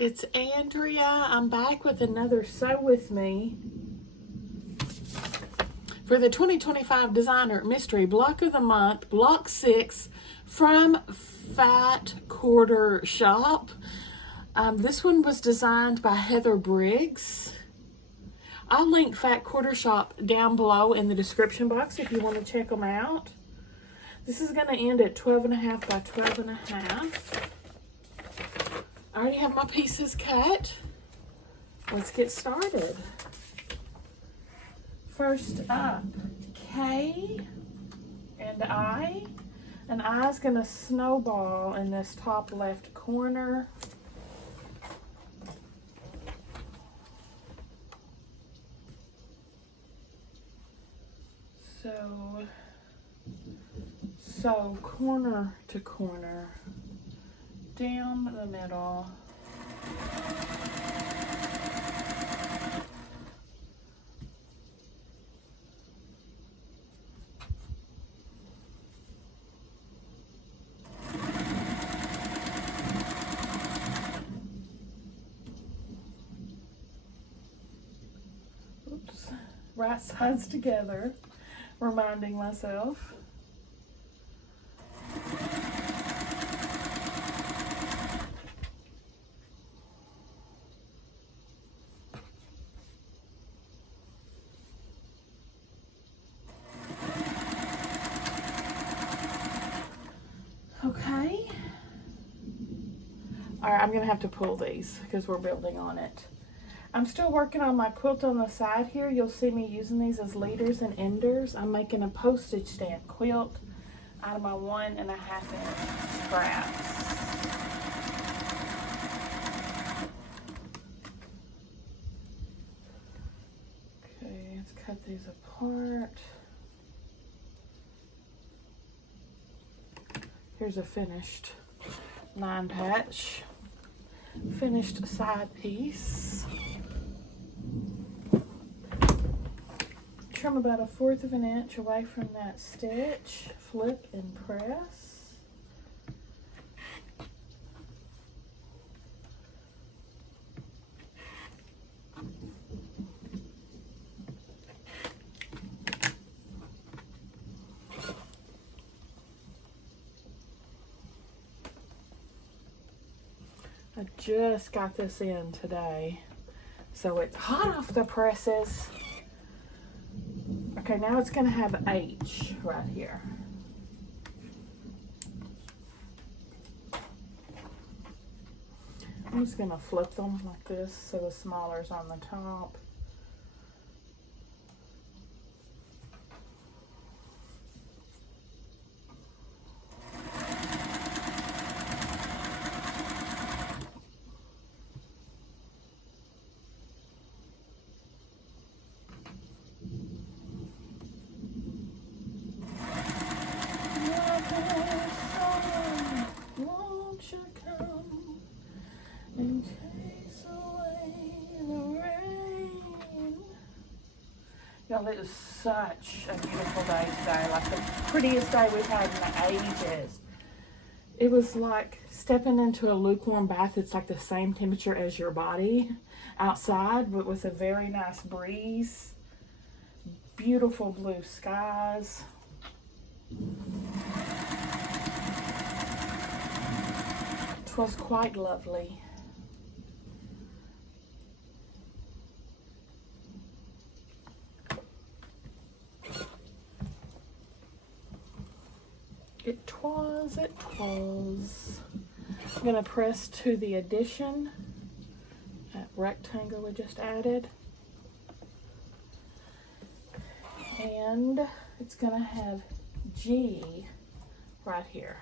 it's Andrea. I'm back with another Sew With Me for the 2025 Designer Mystery Block of the Month, Block 6 from Fat Quarter Shop. This one was designed by Heather Briggs. I'll link Fat Quarter Shop down below in the description box if you want to check them out. This is going to end at 12.5 by 12.5. I already have my pieces cut. Let's get started. First up, K and I. An I's going to snowball in this top left corner. So corner to corner, down the middle. Oops, right sides together, reminding myself. Okay. All right, I'm gonna have to pull these because we're building on it. I'm still working on my quilt on the side here. You'll see me using these as leaders and enders. I'm making a postage stamp quilt out of my 1.5 inch scraps. Okay, let's cut these apart. Here's a finished 9 patch, finished side piece. Trim about 1/4 of an inch away from that stitch, flip and press. I just got this in today, so it's hot off the presses. Okay, now it's going to have H right here. I'm just going to flip them like this so the smaller's on the top. Y'all, it was such a beautiful day today, like the prettiest day we've had in ages. It was like stepping into a lukewarm bath. It's like the same temperature as your body outside, but with a very nice breeze. Beautiful blue skies. It was quite lovely. It was. I'm going to press to the addition, that rectangle we just added. And it's going to have G right here.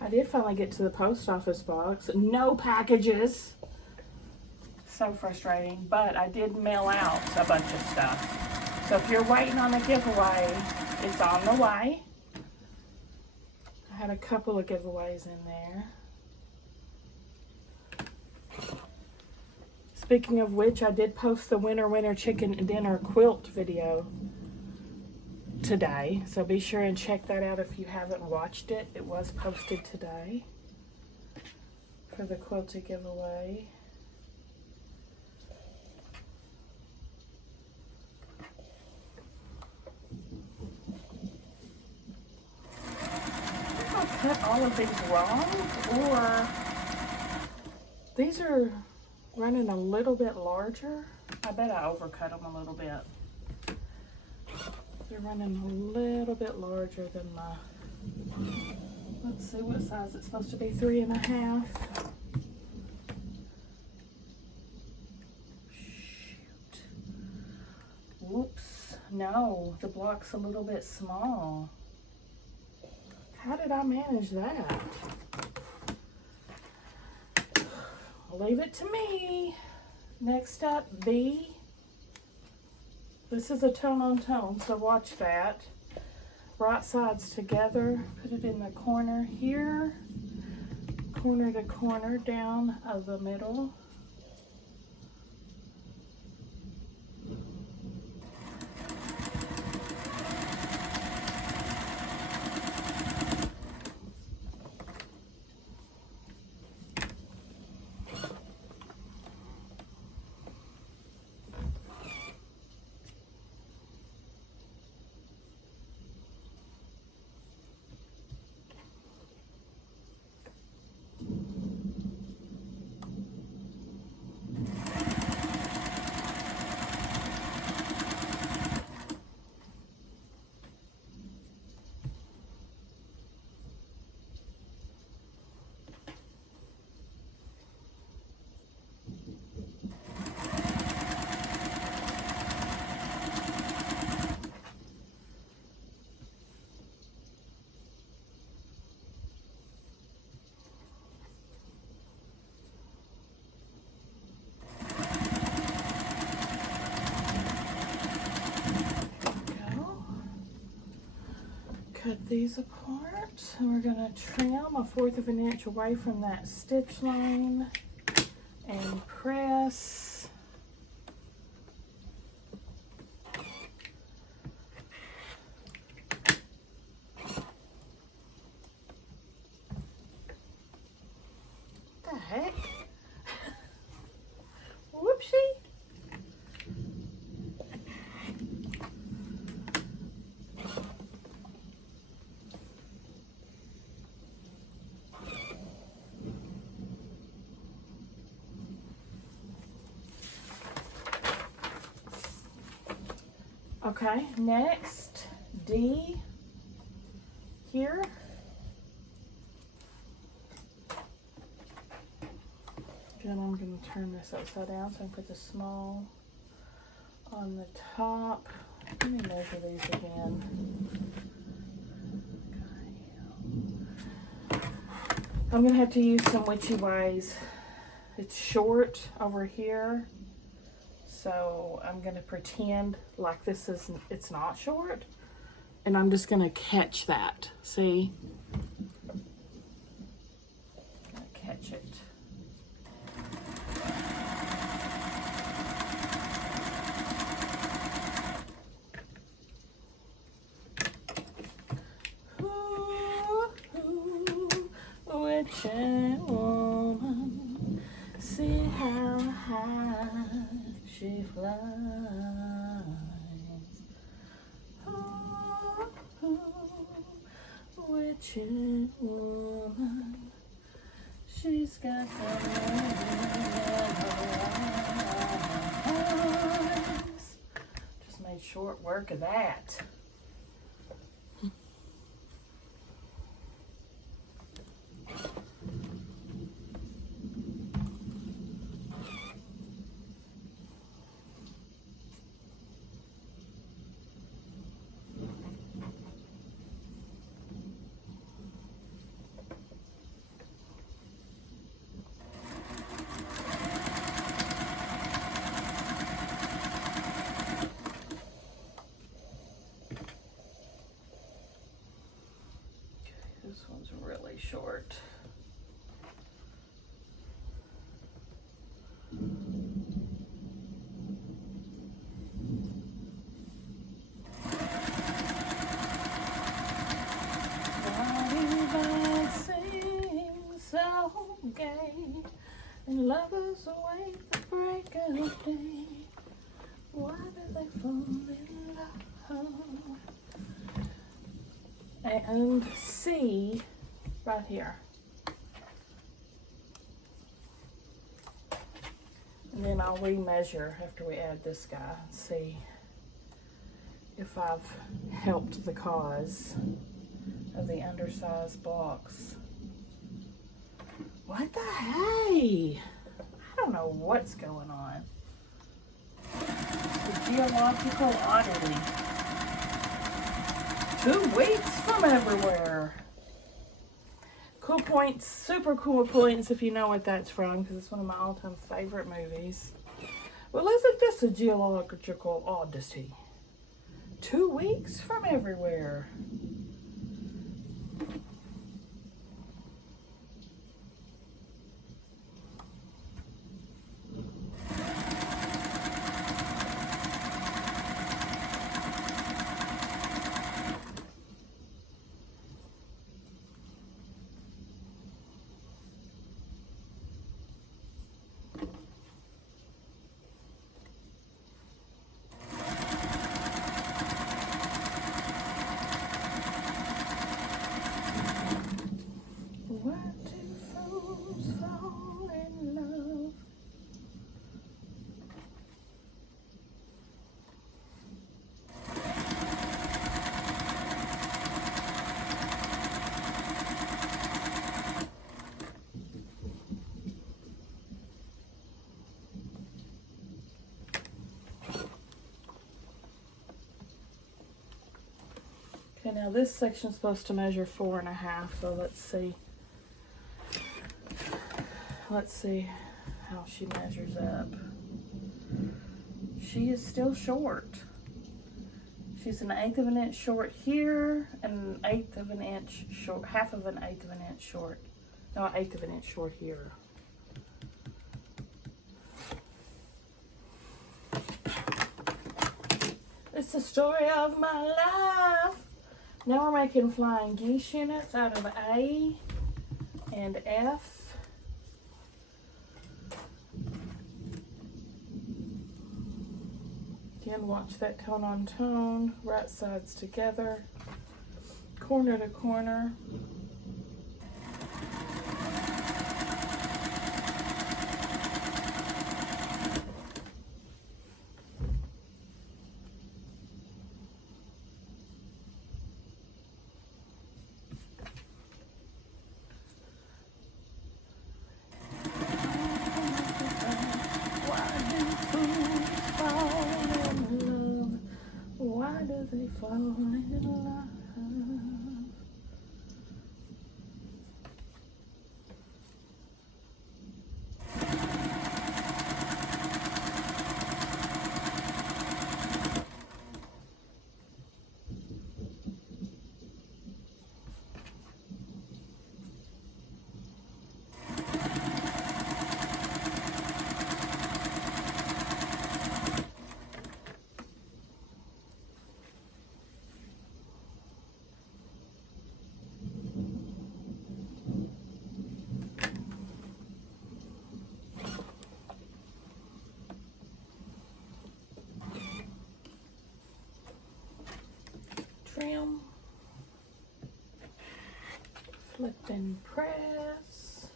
I did finally get to the post office box. No packages. So frustrating, but I did mail out a bunch of stuff. So if you're waiting on a giveaway, it's on the way. I had a couple of giveaways in there. Speaking of which, I did post the winter chicken dinner quilt video today, so be sure and check that out if you haven't watched it. It was posted today for the quilted giveaway. I cut all of these wrong, or these are running a little bit larger. I bet I overcut them a little bit. They're running a little bit larger than my, let's see what size it's supposed to be, 3.5. Shoot. Whoops, no, the block's a little bit small. How did I manage that? Leave it to me. Next up, B. This is a tone on tone, so watch that. Right sides together, put it in the corner here, corner to corner down of the middle. Cut these apart, and we're gonna trim 1/4 of an inch away from that stitch line and press. What the heck? Whoopsie. Okay, next, D here. Again, I'm going to turn this upside down so I can put the small on the top. Let me measure these again. Okay. I'm going to have to use some witchy ways. It's short over here. So I'm going to pretend like it's not short, and I'm just going to catch that. See? Catch it. Witchy woman, see how high she flies. Witchy woman, she's got eyes. Just made short work of that. This one's really short. Why do birds sing so gay and lovers await the break of day? Why do they fall in love? And C right here. And then I'll remeasure after we add this guy and see if I've helped the cause of the undersized blocks. What the hey? I don't know what's going on. The geological oddity. 2 weeks from everywhere. Cool Points, super cool points if you know what that's from, because it's one of my all-time favorite movies. Well, isn't this a geological oddity? 2 weeks from everywhere. Okay, now this section's supposed to measure 4.5, so let's see. Let's see how she measures up. She is still short. She's 1/8 of an inch short here, and 1/8 of an inch short, 1/2 of an 1/8 of an inch short. No, 1/8 of an inch short here. It's the story of my life. Now we're making flying geese units out of A and F. Again, watch that tone on tone, right sides together, corner to corner. Why do they fall in love? Trim, flip and press.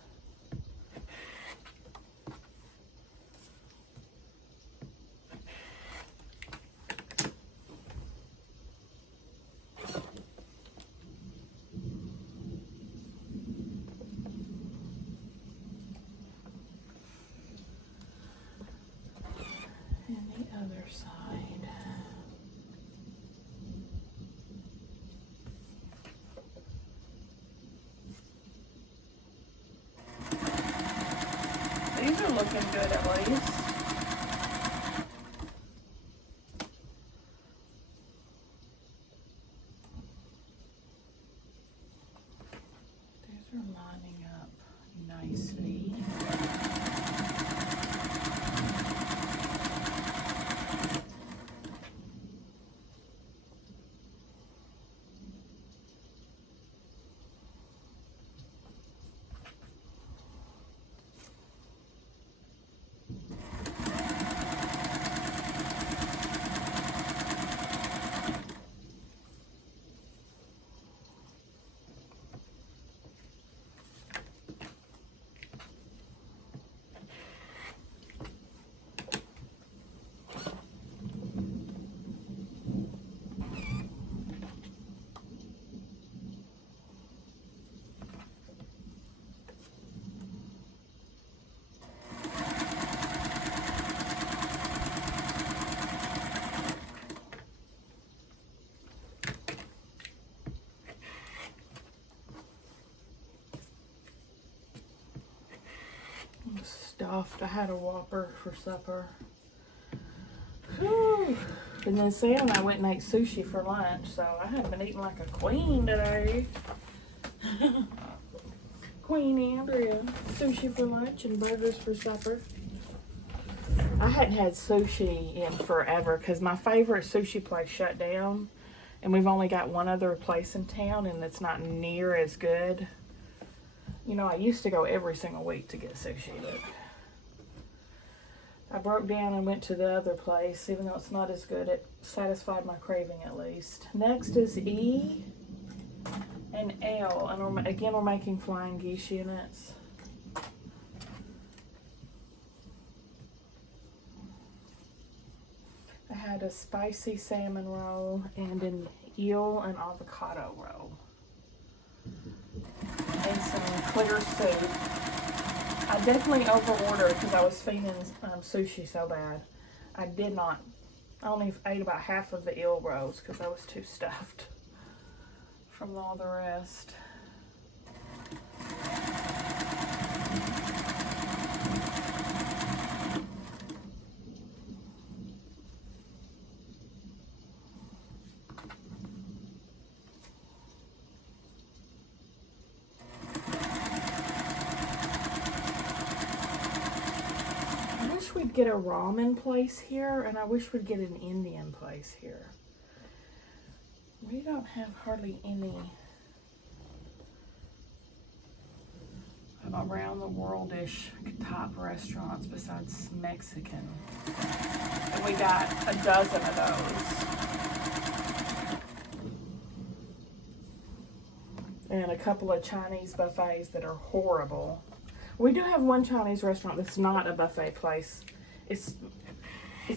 And the other side. These are looking good at least. They're lining up nicely. Stuffed. I had a Whopper for supper. Whew. And then Sam and I went and ate sushi for lunch, so I have been eating like a queen today. Queen Andrea. Sushi for lunch and burgers for supper. I hadn't had sushi in forever because my favorite sushi place shut down, and we've only got one other place in town, and it's not near as good. You know, I used to go every single week to get sushi, but I broke down and went to the other place. Even though it's not as good, it satisfied my craving at least. Next is E and L, and again we're making flying geese units. I had a spicy salmon roll and an eel and avocado roll. And some clear soup. I definitely over-ordered because I was feeling sushi so bad. I only ate about half of the eel rolls because I was too stuffed from all the rest. We'd get a ramen place here, and I wish we'd get an Indian place here. We don't have hardly any around the world-ish type restaurants besides Mexican. And we got a dozen of those. And a couple of Chinese buffets that are horrible. We do have one Chinese restaurant that's not a buffet place. It's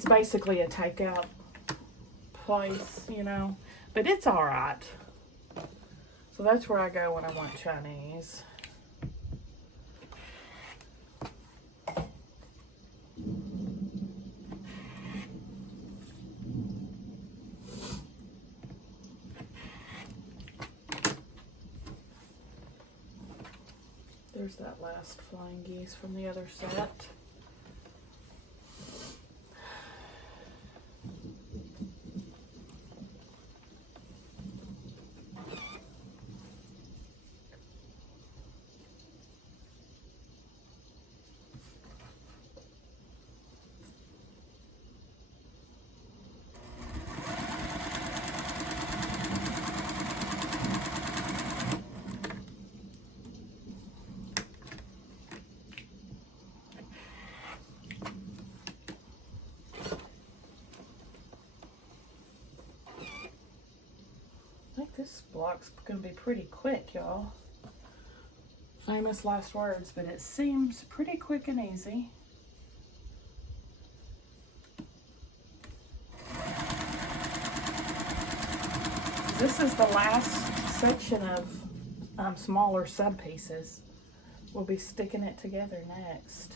basically a takeout place, you know, but it's all right. So that's where I go when I want Chinese. There's that last flying geese from the other set. I think this block's gonna be pretty quick, y'all. Famous last words, but it seems pretty quick and easy. This is the last section of smaller sub pieces. We'll be sticking it together next.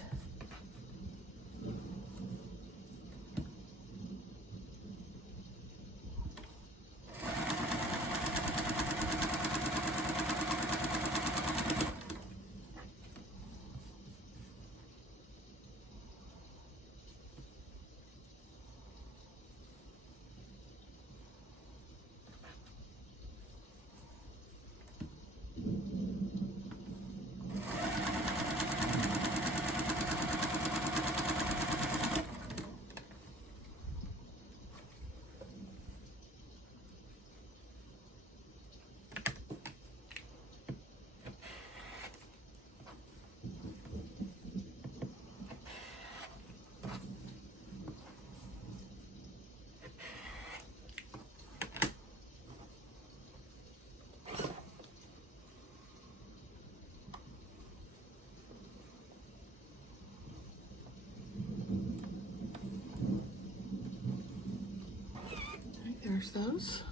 there's those.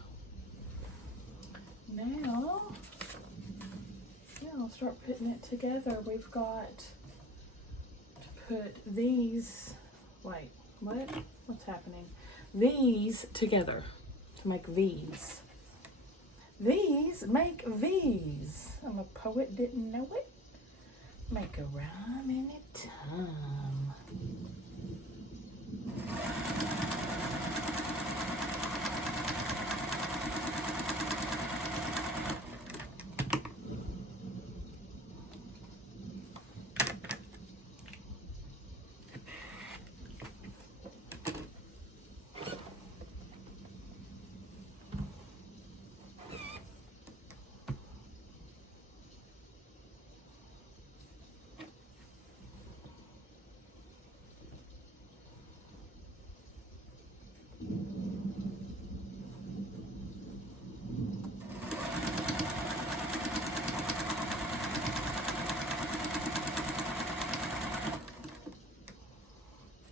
Now, yeah, I'll start putting it together. We've got to put these, wait, what? What's happening? These together to make V's. These make V's. I'm a poet, didn't know it. Make a rhyme anytime.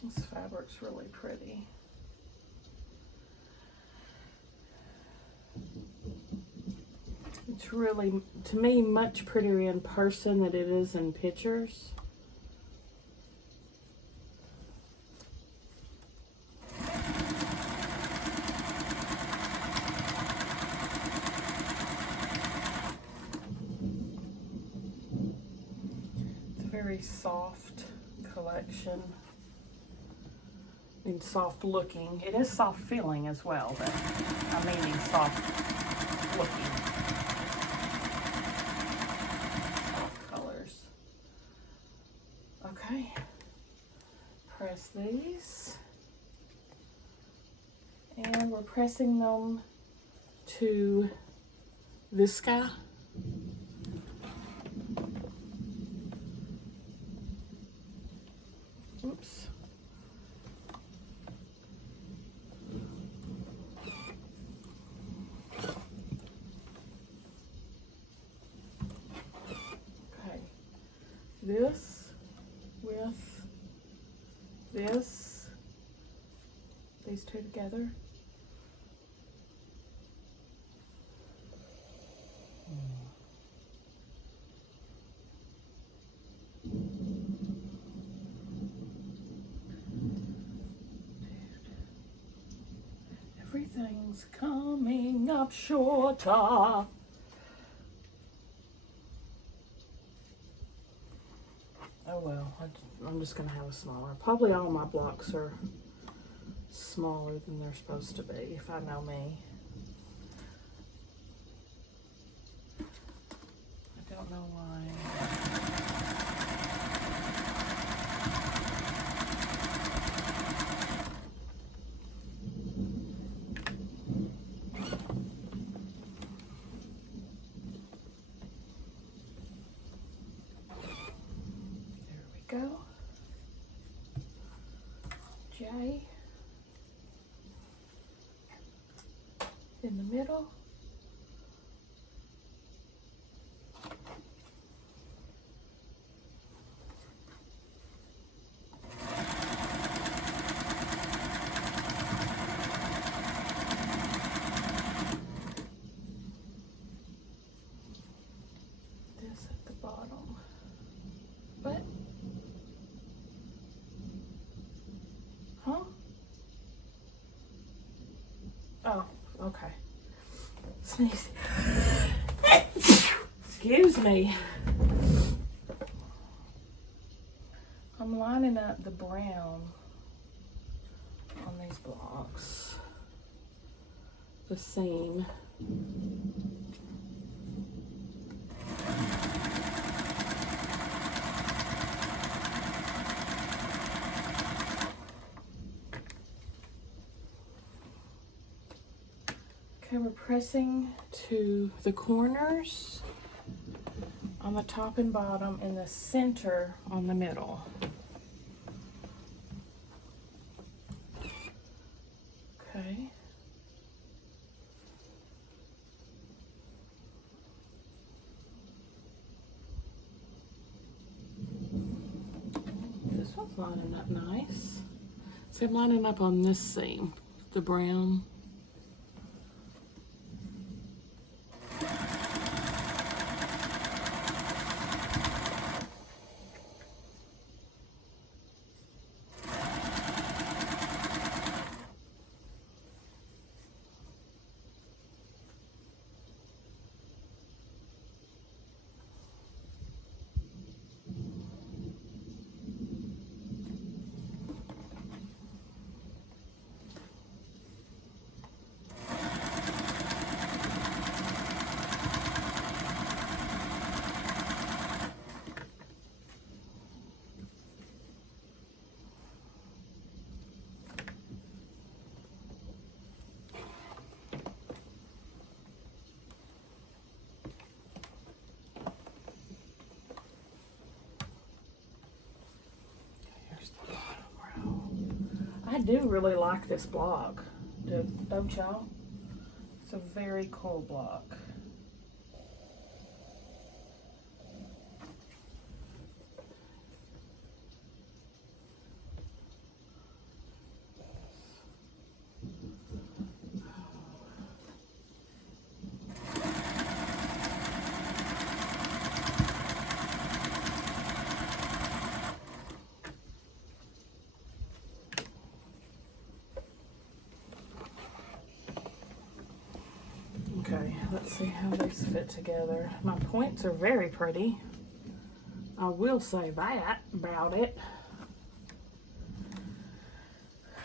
This fabric's really pretty. It's really, to me, much prettier in person than it is in pictures. It's a very soft collection. And soft looking. It is soft feeling as well, but I'm meaning soft looking. Soft colors. Okay. Press these. And we're pressing them to this guy. Oops. This with this, these two together. Everything's coming up shorter. Oh well, I'm just going to have a smaller. Probably all my blocks are smaller than they're supposed to be, if I know me. I don't know why. Go. J in the middle. This at the bottom. But huh? Oh, okay. Sneeze. Excuse me. I'm lining up the brown on these blocks. The seam. Okay, we're pressing to the corners on the top and bottom and the center on the middle. Okay. This one's lining up nice. So I'm lining up on this seam, the brown. do really like this block, don't y'all? It's a very cool block. Okay, let's see how these fit together. My points are very pretty. I will say that about it. I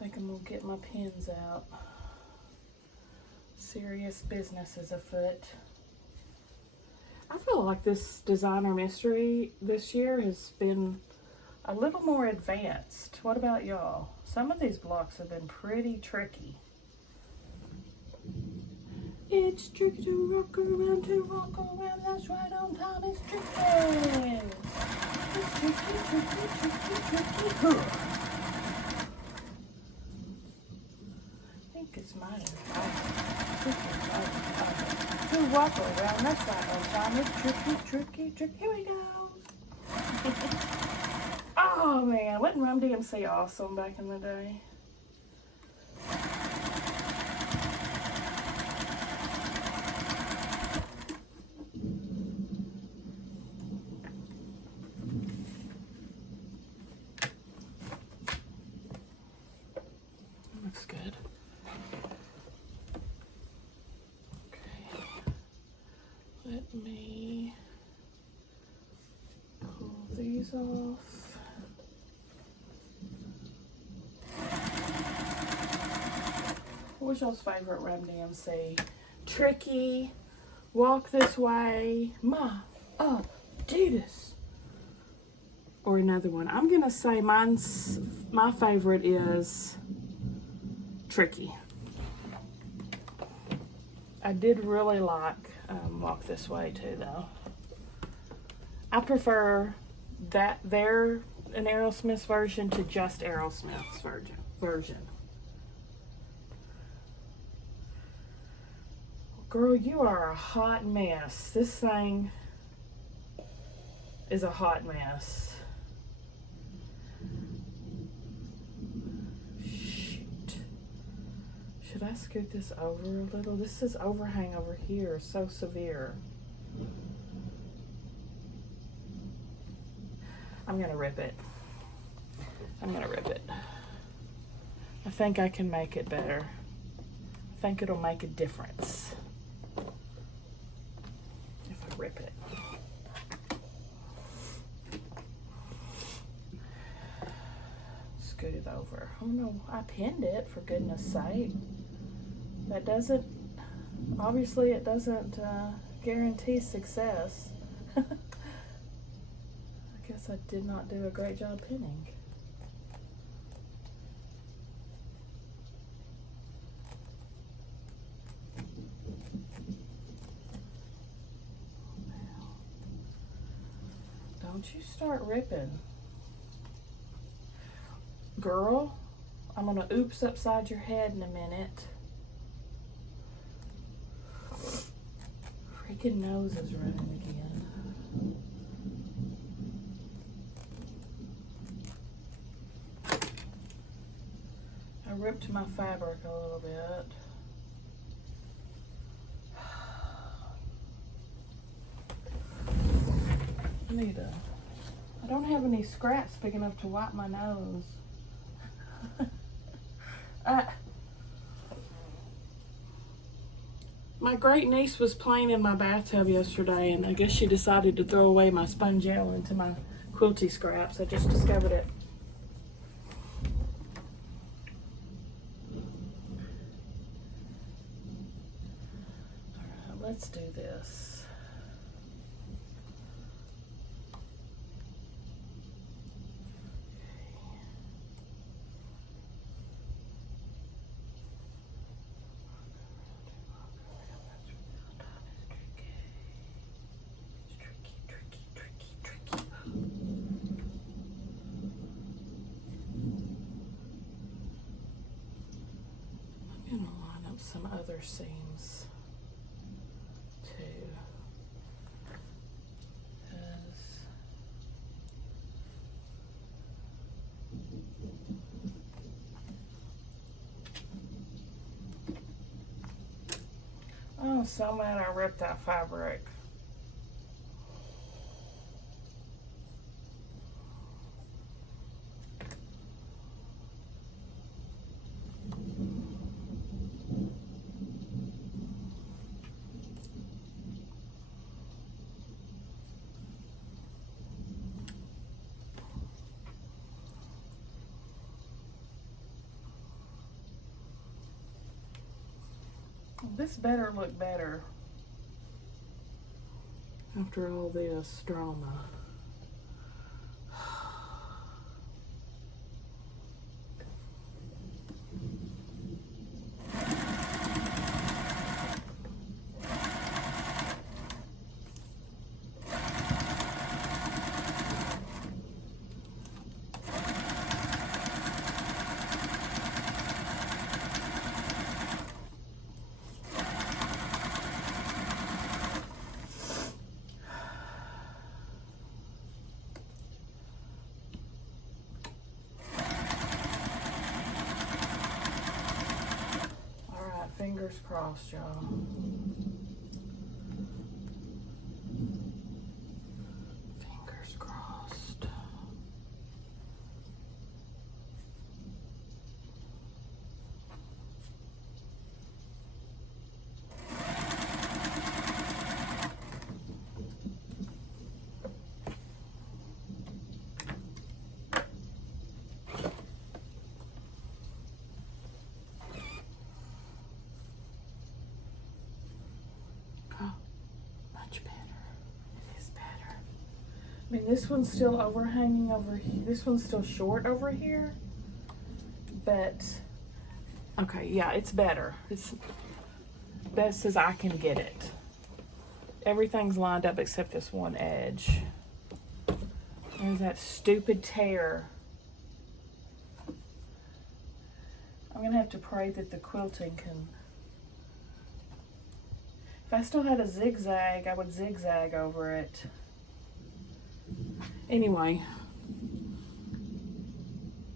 think I'm gonna get my pins out. Serious business is afoot. I feel like this designer mystery this year has been a little more advanced. What about y'all? Some of these blocks have been pretty tricky. It's tricky to rock around, that's right on time, it's tricky. It's tricky. I think it's mine. To walk around, that's right on time, it's tricky. Here we go. Oh man, wasn't Run DMC awesome back in the day? Looks good. Okay, let me pull these off. What was y'all's favorite Run DMC? Tricky, Walk This Way, My Adidas, or another one? I'm gonna say my favorite is Tricky. I did really like Walk This Way too, though. I prefer an Aerosmith's version to just Aerosmith's version. Girl, you are a hot mess. This thing is a hot mess. Should I scoot this over a little? This is overhang over here, so severe. I'm gonna rip it. I think I can make it better. I think it'll make a difference if I rip it. Scoot it over. Oh no, I pinned it, for goodness sake. That doesn't, obviously it doesn't guarantee success. I guess I did not do a great job pinning. Don't you start ripping. Girl, I'm gonna oops upside your head in a minute. Freaking nose is running again. I ripped my fabric a little bit. I don't have any scraps big enough to wipe my nose. My great niece was playing in my bathtub yesterday, and I guess she decided to throw away my sponge gel into my quilty scraps. I just discovered it. All right, let's do this. other seams too. Oh, so mad I ripped that fabric. This better look better after all this drama. Fingers crossed, y'all. Fingers crossed. I mean, this one's still overhanging over here. This one's still short over here. But, okay, yeah, it's better. It's best as I can get it. Everything's lined up except this one edge. There's that stupid tear. I'm going to have to pray that the quilting can... If I still had a zigzag, I would zigzag over it. Anyway,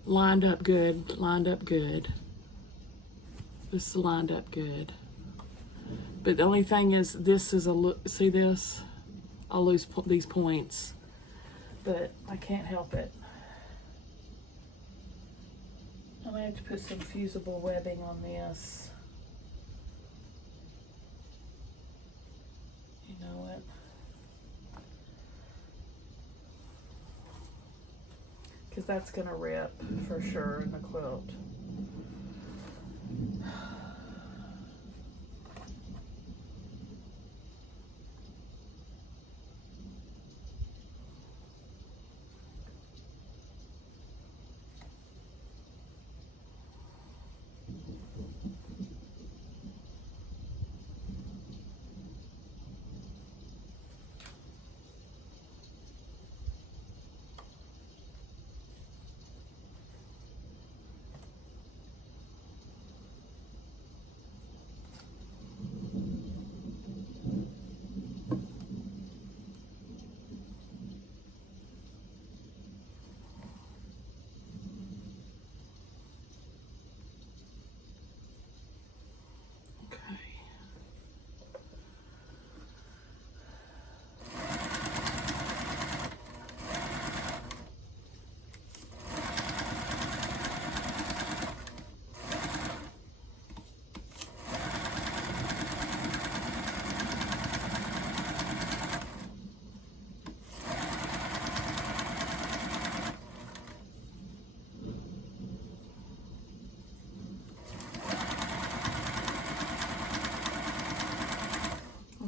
lined up good, lined up good. This is lined up good. But the only thing is, this is a look, see this? I'll lose these points, but I can't help it. I'm gonna have to put some fusible webbing on this. You know what? Because that's going to rip for sure in the quilt.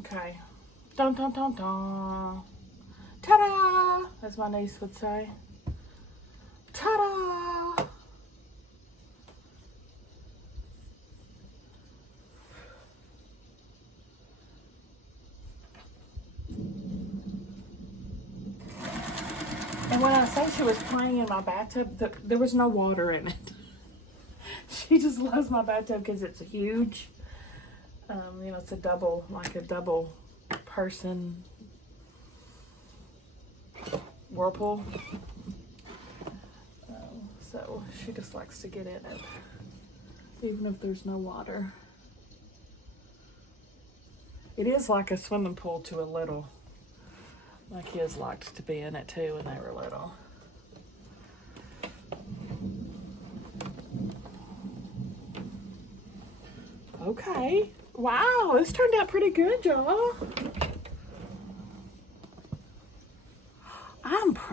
Okay. Dun dun dun dun. Ta-da! As my niece would say. Ta-da! And when I say she was playing in my bathtub, there was no water in it. She just loves my bathtub because it's huge. You know, it's a double, like a double person whirlpool. So she just likes to get in it, even if there's no water. It is like a swimming pool to a little. My kids liked to be in it too when they were little. Okay. Wow, this turned out pretty good, y'all.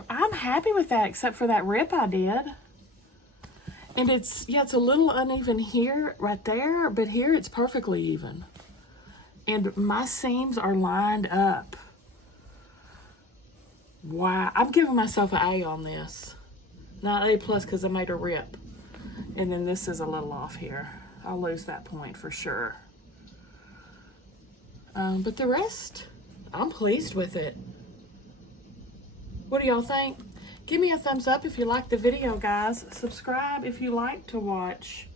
I'm happy with that, except for that rip I did. And it's a little uneven here, right there, but here it's perfectly even. And my seams are lined up. Wow, I'm giving myself an A on this. Not A plus because I made a rip. And then this is a little off here. I'll lose that point for sure. But the rest, I'm pleased with it. What do y'all think? Give me a thumbs up if you like the video, guys. Subscribe if you like to watch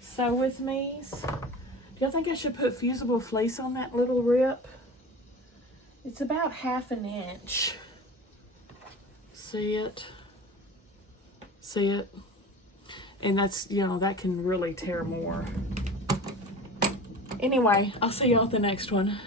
Sew With Me's. Do y'all think I should put fusible fleece on that little rip? It's about 1/2 inch. See it? See it? And that's, you know, that can really tear more. Anyway, I'll see y'all at the next one.